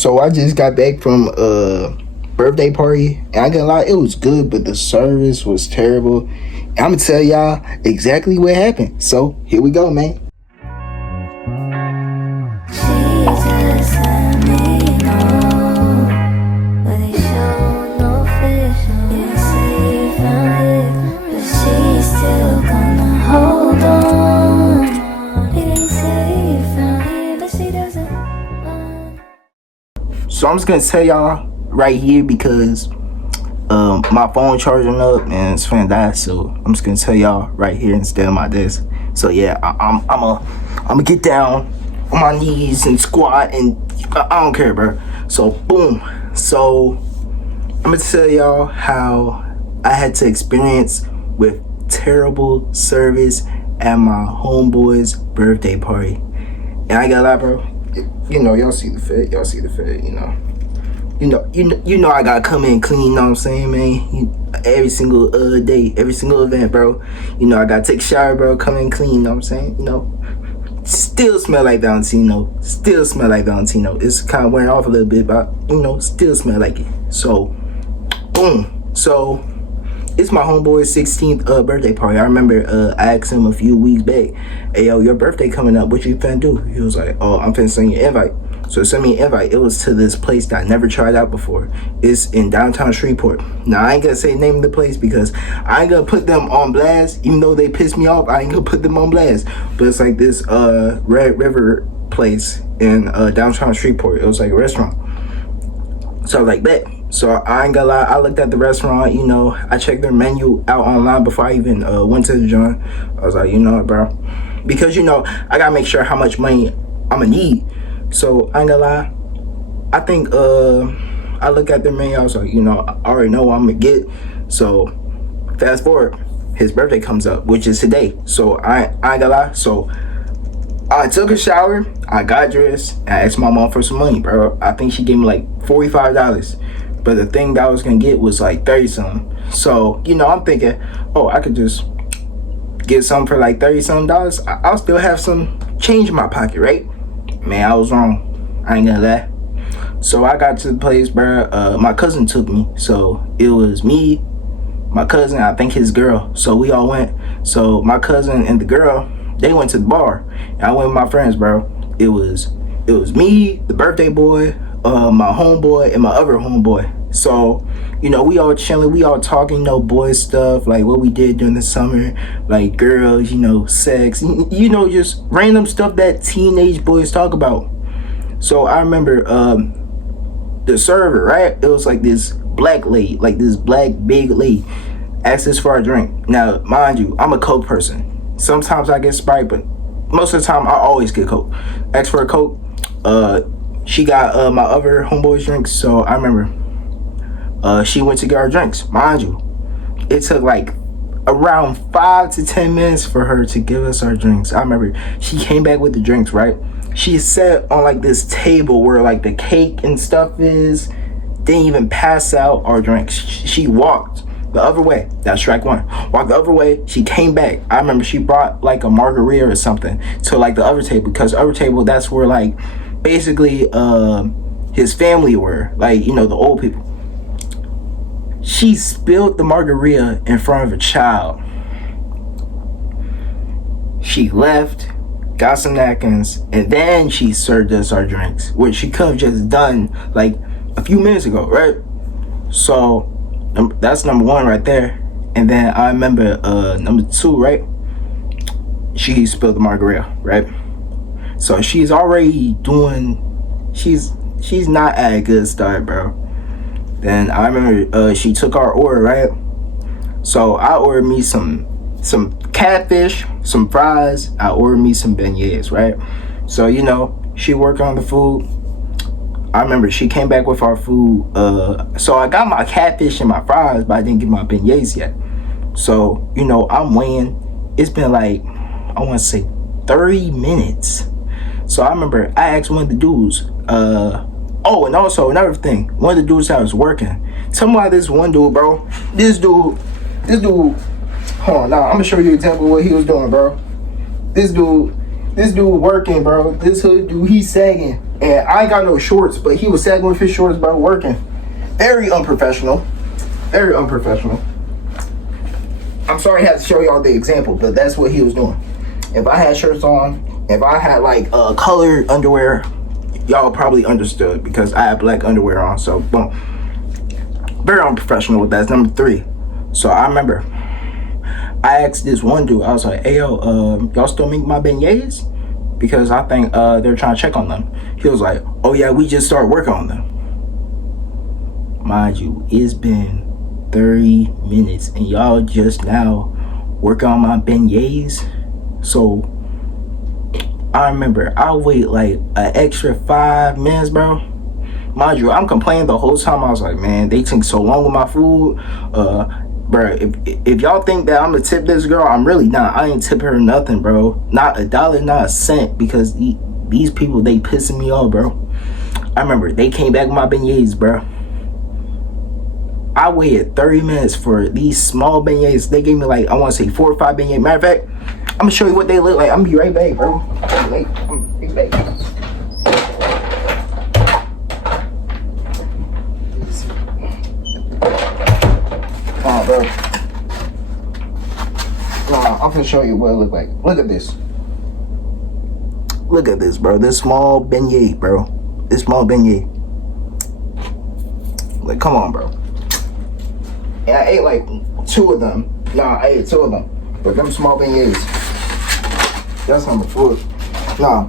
So I just got back from a birthday party, and I ain't gonna lie, it was good, but the service was terrible. And I'm gonna tell y'all exactly what happened. So here we go, man. So I'm just gonna tell y'all right here because my phone charging up and it's finna die. So I'm just gonna tell y'all right here instead of my desk. So yeah, I'm gonna get down on my knees and squat and I don't care, bro. So boom. So I'm gonna tell y'all how I had to experience with terrible service at my homeboy's birthday party. And I gotta lie, bro. You know, y'all see the fit. You know I gotta come in clean, you know what I'm saying, man? Every single day, every single event, bro. You know, I gotta take a shower, bro, come in clean, you know what I'm saying? You know, still smell like Valentino. It's kind of wearing off a little bit, but, you know, still smell like it. So, boom. So, it's my homeboy's 16th birthday party. I remember I asked him a few weeks back, hey, yo, your birthday coming up, what you finna do? He was like, oh, I'm finna send you an invite. So send me an invite. It was to this place that I never tried out before. It's in downtown Shreveport. Now, I ain't gonna say the name of the place because I ain't gonna put them on blast. Even though they pissed me off, I ain't gonna put them on blast. But it's like this Red River place in downtown Shreveport. It was like a restaurant. So I was like, bet. So I ain't gonna lie, I looked at the restaurant, you know, I checked their menu out online before I even went to the joint. I was like, you know what, bro? Because, you know, I gotta make sure how much money I'm gonna need. So I ain't gonna lie, I think I look at their menu, I was like, you know, I already know what I'm gonna get. So fast forward, his birthday comes up, which is today. So I ain't gonna lie, so I took a shower, I got dressed, and I asked my mom for some money, bro. I think she gave me like $45. But the thing that I was gonna get was like 30 something. So, you know, I'm thinking, oh, I could just get something for like 30 something dollars. I'll still have some change in my pocket, right? Man, I was wrong. I ain't gonna lie. So I got to the place, bro. My cousin took me. So it was me, my cousin, I think his girl. So we all went. So my cousin and the girl, they went to the bar. And I went with my friends, bro. It was me, the birthday boy, my homeboy, and my other homeboy. So, you know, we all chilling, we all talking, you know, boy stuff, like what we did during the summer, like girls, you know, sex, you know, just random stuff that teenage boys talk about. So I remember the server, right? It was like this black lady, like this black big lady, asked us for our drink. Now, mind you, I'm a Coke person. Sometimes I get Sprite, but most of the time I always get Coke. Asked for a Coke. She got my other homeboy's drinks, so I remember she went to get our drinks. Mind you, it took like around 5 to 10 minutes for her to give us our drinks. I remember she came back with the drinks, right? She sat on like this table where like the cake and stuff is, didn't even pass out our drinks. She walked the other way. That's track one. Walked the other way. She came back. I remember she brought like a margarita or something to like the other table, because the other table, that's where like basically his family were, like, you know, the old people. She spilled the margarita in front of a child. She left, got some napkins, and then she served us our drinks, which she could have just done like a few minutes ago, right? So that's number one right there. And then I remember number two, right? She spilled the margarita, right? So she's already doing, she's not at a good start, bro. Then I remember she took our order, right? So I ordered me some catfish, some fries. I ordered me some beignets, right? So, you know, she worked on the food. I remember she came back with our food. So I got my catfish and my fries, but I didn't get my beignets yet. So, you know, I'm waiting. It's been like, I want to say 30 minutes. So I remember I asked one of the dudes, oh, and also another thing, one of the dudes that was working, tell me why this one dude, bro, this dude, hold on, now I'm gonna show you an example of what he was doing, bro. This dude This dude working, bro. This hood dude, he's sagging. And I ain't got no shorts, but he was sagging with his shorts, bro, working. Very unprofessional. Very unprofessional. I'm sorry I had to show y'all the example, but that's what he was doing. If I had shirts on, if I had like colored underwear, y'all probably understood because I had black underwear on. So, boom. Very unprofessional with that. That's number 3. So I remember I asked this one dude, I was like, hey yo, y'all still make my beignets? Because I think they're trying to check on them. He was like, oh yeah, we just started working on them. Mind you, it's been 30 minutes and y'all just now working on my beignets. So I remember I wait like an extra 5 minutes, bro. Mind you, I'm complaining the whole time. I was like, man, they take so long with my food. Bro, if y'all think that I'm gonna tip this girl, I'm really not. I ain't tip her nothing, bro. Not $1, not a cent, because these people, they pissing me off, bro. I remember they came back with my beignets, bro. I waited 30 minutes for these small beignets. They gave me like, I want to say 4 or 5 beignets. Matter of fact, I'm gonna show you what they look like. I'm gonna be right back, bro. I'm be right back. Bro. Nah, I'm gonna show you what it look like. Look at this. Look at this, bro. This small beignet, bro. This small beignet. Like, come on, bro. And I ate like 2 of them. Nah, I ate 2 of them. But them small beignets. That's number 4. Nah.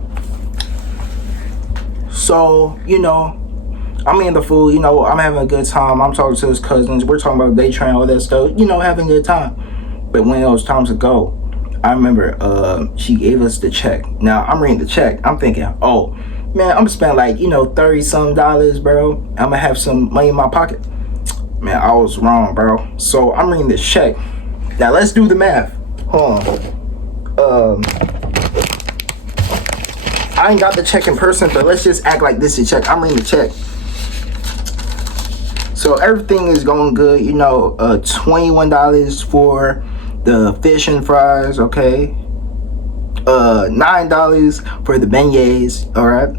So, you know, I'm in the food, you know, I'm having a good time. I'm talking to his cousins. We're talking about day train, all that stuff, you know, having a good time. But when it was time to go, I remember she gave us the check. Now, I'm reading the check. I'm thinking, oh, man, I'm going to spend like, you know, $30-some, bro. I'm going to have some money in my pocket. Man, I was wrong, bro. So I'm reading this check. Now, let's do the math. Hold on. I ain't got the check in person, but let's just act like this is a check. I'm reading the check. So everything is going good, you know. $21 for the fish and fries, okay. $9 for the beignets, all right.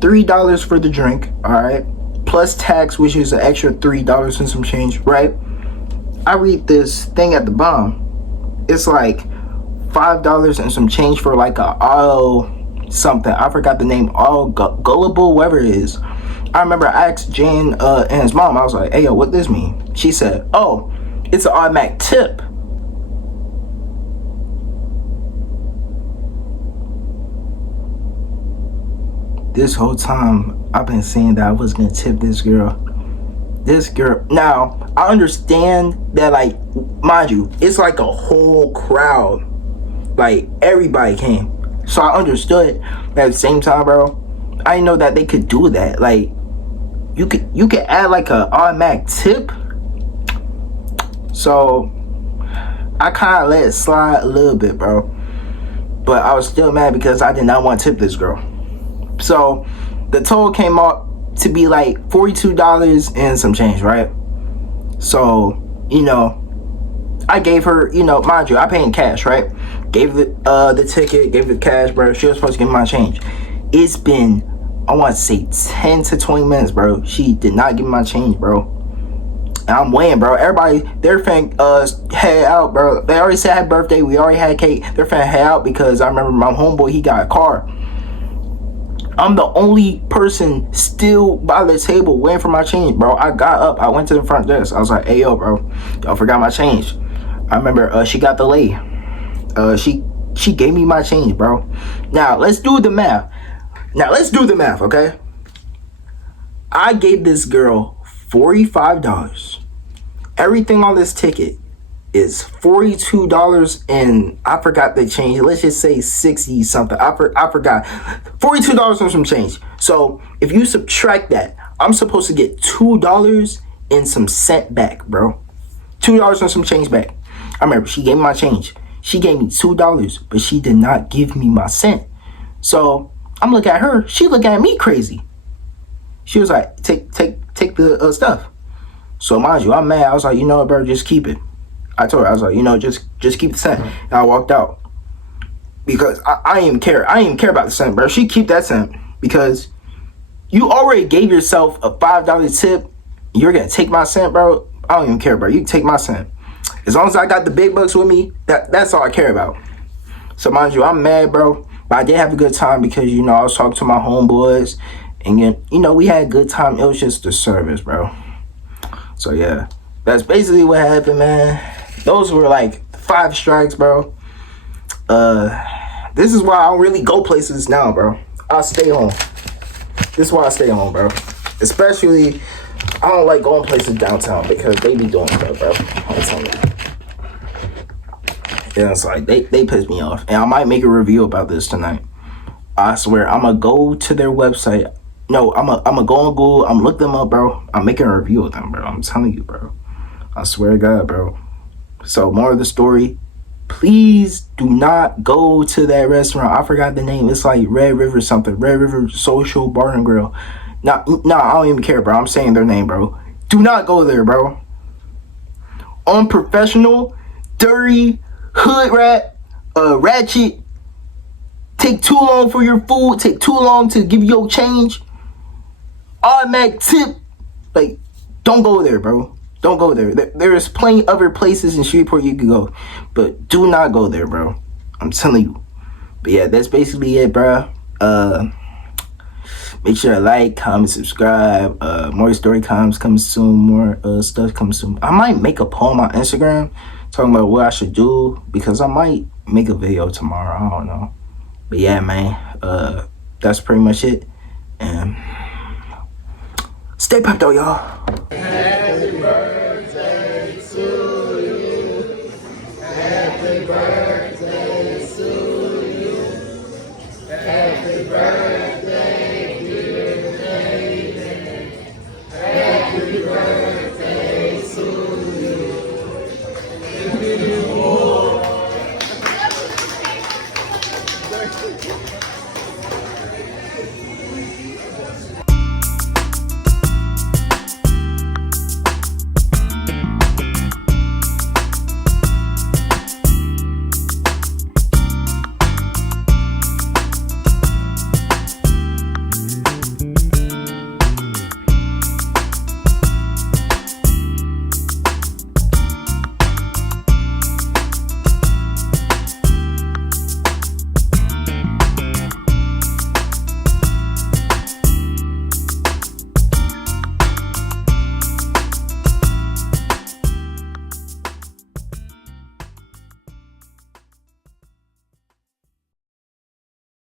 $3 for the drink, all right. Plus tax, which is an extra $3 and some change, right? I read this thing at the bottom. It's like $5 and some change for like a auto something. I forgot the name. All gullible, whatever it is. I remember I asked Jane and his mom, I was like, hey, yo, what this mean? She said, oh, it's an automatic tip. This whole time, I've been saying that I was going to tip this girl. This girl. Now, I understand that, like, mind you, it's like a whole crowd. Like, everybody came. So I understood. But at the same time, bro, I didn't know that they could do that. Like, you could add like a automatic tip. So I kind of let it slide a little bit, bro. But I was still mad because I did not want to tip this girl. So the total came out to be like $42 and some change, right? So, you know, I gave her, you know, mind you, I paid in cash, right? Gave the ticket, gave the cash, bro. She was supposed to give me my change. It's been, I want to say 10 to 20 minutes, bro. She did not give me my change, bro. And I'm waiting, bro. Everybody, they're finna head out, bro. They already said happy birthday. We already had cake. They're finna head out because I remember my homeboy, he got a car. I'm the only person still by the table waiting for my change, bro. I got up. I went to the front desk. I was like, hey, yo, bro. Y'all forgot my change. I remember she got delayed. She gave me my change, bro. Now, let's do the math. Okay? I gave this girl $45. Everything on this ticket is $42 and I forgot the change. Let's just say 60 something. I forgot. $42 and some change. So if you subtract that, I'm supposed to get $2 and some cent back, bro. $2 and some change back. I remember she gave me my change. She gave me $2, but she did not give me my cent. So I'm looking at her. She looked at me crazy. She was like, take the stuff. So mind you, I'm mad. I was like, you know what, bro, just keep it. I told her, I was like, you know, just keep the cent. And I walked out. because I ain't even care. I ain't even care about the cent, bro. She keep that cent because you already gave yourself a $5 tip. You're gonna take my cent, bro. I don't even care, bro. You can take my cent. As long as I got the big bucks with me, that's all I care about. So mind you, I'm mad, bro. But I did have a good time because, you know, I was talking to my homeboys. And, you know, we had a good time. It was just the service, bro. So, yeah. That's basically what happened, man. Those were, like, 5 strikes, bro. This is why I don't really go places now, bro. I stay home. This is why I stay home, bro. Especially, I don't like going places downtown because they be doing stuff, bro. I'm telling you. Yeah, it's like, they piss me off. And I might make a review about this tonight. I swear, I'm going to go to their website. No, I'm going to go on Google. I'm going to look them up, bro. I'm making a review of them, bro. I'm telling you, bro. I swear to God, bro. So, more of the story. Please do not go to that restaurant. I forgot the name. It's like Red River something. Red River Social Bar and Grill. Nah, I don't even care, bro. I'm saying their name, bro. Do not go there, bro. Unprofessional, dirty, hood rat, ratchet. Take too long for your food. Take too long to give you your change. Automatic tip. Like, don't go there, bro. Don't go there. There's plenty other places in Shreveport you can go. But do not go there, bro. I'm telling you. But yeah, that's basically it, bro. Make sure to like, comment, subscribe. More story times coming soon. More stuff coming soon. I might make a poem on Instagram talking about what I should do. Because I might make a video tomorrow. I don't know. But yeah, man. That's pretty much it. And stay pumped though, y'all.